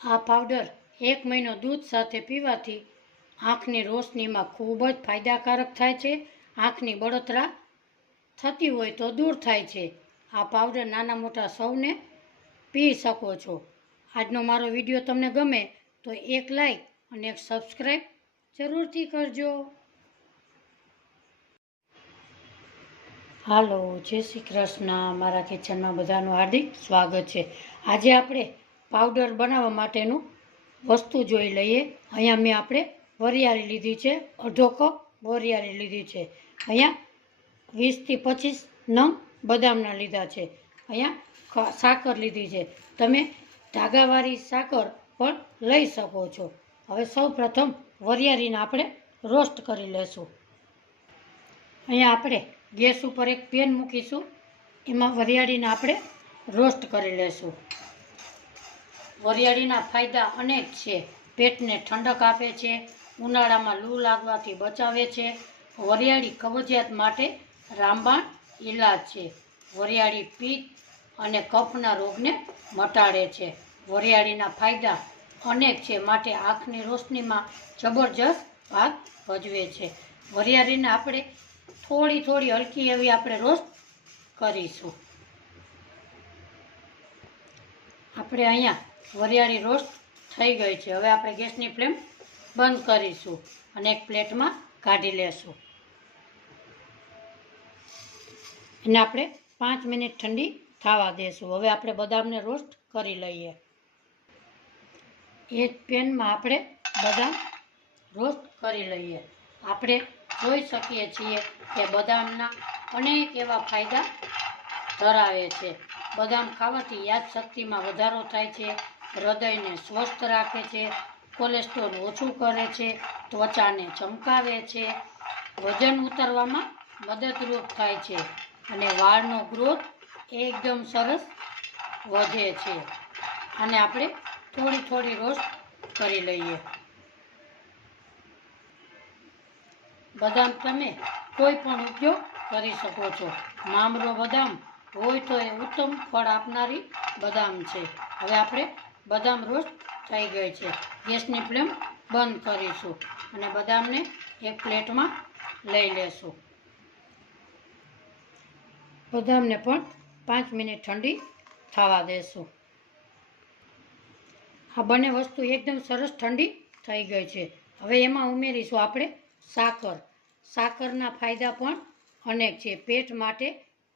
આ પાવડર 1 મહિનો દૂધ સાથે પીવાથી આંખની રોશનીમાં ખૂબ જ ફાયદાકારક થાય છે. આંખની બળતરા થતી હોય તો દૂર થાય છે. આ પાવડર નાના મોટા સૌને પી શકો છો. આજનો મારો વિડીયો તમને ગમે તો એક લાઈક અને એક સબસ્ક્રાઈબ જરૂરથી કરજો. હાલો, જય શ્રી કૃષ્ણ. મારા કિચનમાં બધાનું હાર્દિક સ્વાગત છે. આજે આપણે પાવડર બનાવવા માટેનું વસ્તુ જોઈ લઈએ. અહીંયા મેં આપણે વરિયાળી લીધી છે, અડધો કપ વરિયાળી લીધી છે. અહીંયા 20 થી 25 નંગ બદામના લીધા છે. અહીંયા સાકર લીધી છે. તમે ધાગાવાળી સાકર પણ લઈ શકો છો. હવે સૌ પ્રથમ વરિયાળીને આપણે રોસ્ટ કરી લેશું. અહીંયા આપણે ગેસ ઉપર એક પેન મૂકીશું. એમાં વરિયાળીને આપણે રોસ્ટ કરી લેશું. વરિયાળીના ફાયદા અનેક છે. પેટને ઠંડક આપે છે, ઉનાળામાં લૂ લાગવાથી બચાવે છે. વરિયાળી કબજિયાત માટે રામબાણ ઈલાજ છે. વરિયાળી પિત્ત અને કફના રોગને મટાડે છે. વરિયાળીના ફાયદા અનેક છે, માટે આંખની રોશનીમાં જબરજસ્ત ભાગ ભજવે છે. વરિયાળીને આપણે થોડી હલકી એવી આપણે રોસ્ટ કરીશું. આપણે અહીંયા વરિયાળી રોસ્ટ થઈ ગઈ છે. હવે આપણે ગેસની ફ્લેમ બંધ કરીશું અને એક પ્લેટમાં કાઢી લેશું. એને આપણે 5 મિનિટ ઠંડી થવા દેશું. હવે આપણે બદામને રોસ્ટ કરી લઈએ. એક પેનમાં આપણે બદામ રોસ્ટ કરી લઈએ. આપણે જોઈ શકીએ છીએ કે બદામના અનેક એવા ફાયદા ધરાવે છે. બદામ ખાવાથી યાદશક્તિમાં વધારો થાય છે, હૃદયને સ્વસ્થ રાખે છે, કોલેસ્ટ્રોલ ઓછું કરે છે, ત્વચાને ચમકાવે છે, વજન ઉતારવામાં મદદરૂપ થાય છે અને વાળનો ગ્રોથ એકદમ સરસ વધે છે. અને આપણે થોડી રોસ્ટ કરી લઈએ. બદામ તમે કોઈ પણ ઉપયોગ કરી શકો છો. મામરો બદામ હોય તો એ ઉત્તમ ફળ આપનારી બદામ છે. હવે આપણે બદામ રોસ્ટ થઈ ગઈ છે. ગેસની ફ્લેમ બંધ કરીશું અને બદામને એક પ્લેટમાં લઈ લેશું. બદામને પણ 5 મિનિટ ઠંડી થવા દેશું. આ બંને વસ્તુ એકદમ સરસ ઠંડી થઈ ગઈ છે. હવે એમાં ઉમેરીશું આપણે સાકર. સાકરના ફાયદા પણ અનેક છે. પેટ માટે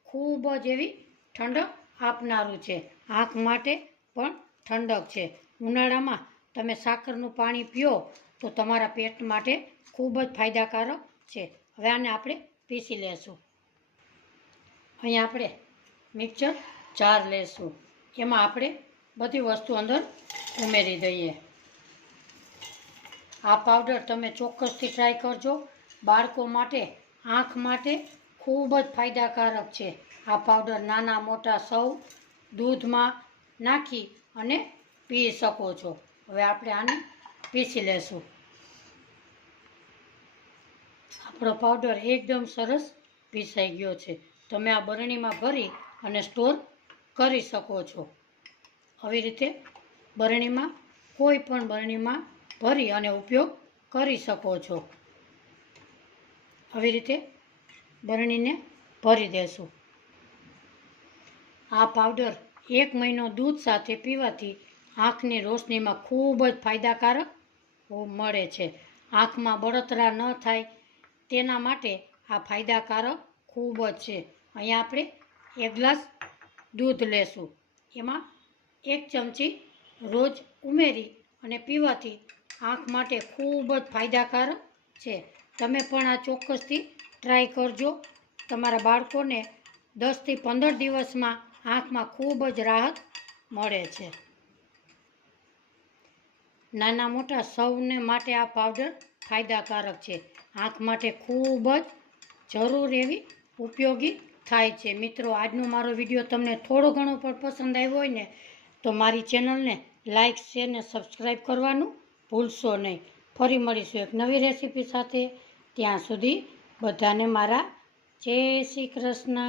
ખૂબ જ એવી ઠંડક આપનારું છે. આંખ માટે પણ ઠંડક છે. ઉનાળામાં તમે સાકરનું પાણી પીઓ તો તમારા પેટ માટે ખૂબ જ ફાયદાકારક છે. હવે આને આપણે પીસી લેશું. અહીંયા આપણે મિક્સર જાર લેશું. એમાં આપણે બધી વસ્તુ અંદર ઉમેરી દઈએ. આ પાવડર તમે ચોક્કસથી ટ્રાય કરજો. બાળકો માટે, આંખ માટે ખૂબ જ ફાયદાકારક છે. આ પાવડર નાના મોટા સૌ દૂધમાં નાખી અને પી શકો છો. હવે આપણે આને પીસી લેશું. આપણો પાવડર એકદમ સરસ પીસાઈ ગયો છે. તમે આ બરણીમાં ભરી અને સ્ટોર કરી શકો છો. આવી રીતે બરણીમાં, કોઈ પણ બરણીમાં ભરી અને ઉપયોગ કરી શકો છો. આવી રીતે બરણીને ભરી દેશું. આ પાવડર 1 મહિનો દૂધ સાથે પીવાથી આંખની રોશનીમાં ખૂબ જ ફાયદાકારક મળે છે. આંખમાં બળતરા ન થાય તેના માટે આ ફાયદાકારક ખૂબ જ છે. અહીંયા આપણે 1 ગ્લાસ દૂધ લેશું. એમાં 1 ચમચી રોજ ઉમેરી અને પીવાથી આંખ માટે ખૂબ જ ફાયદાકારક છે. તમે પણ આ ચોક્કસથી ટ્રાય કરજો. તમારા બાળકોને 10 થી 15 દિવસમાં આંખમાં ખૂબ જ રાહત મળે છે. નાના મોટા સૌને માટે આ પાવડર ફાયદાકારક છે. આંખ માટે ખૂબ જ જરૂર એવી ઉપયોગી થાય છે. મિત્રો, આજનો મારો વિડીયો તમને થોડો ઘણો પણ પસંદ આવ્યો હોય ને તો મારી ચેનલને લાઇક, શેર ને સબસ્ક્રાઈબ કરવાનું ભૂલશો નહીં. ફરી મળીશું એક નવી રેસીપી સાથે. ત્યાં સુધી બધાને મારા જય શ્રી કૃષ્ણ.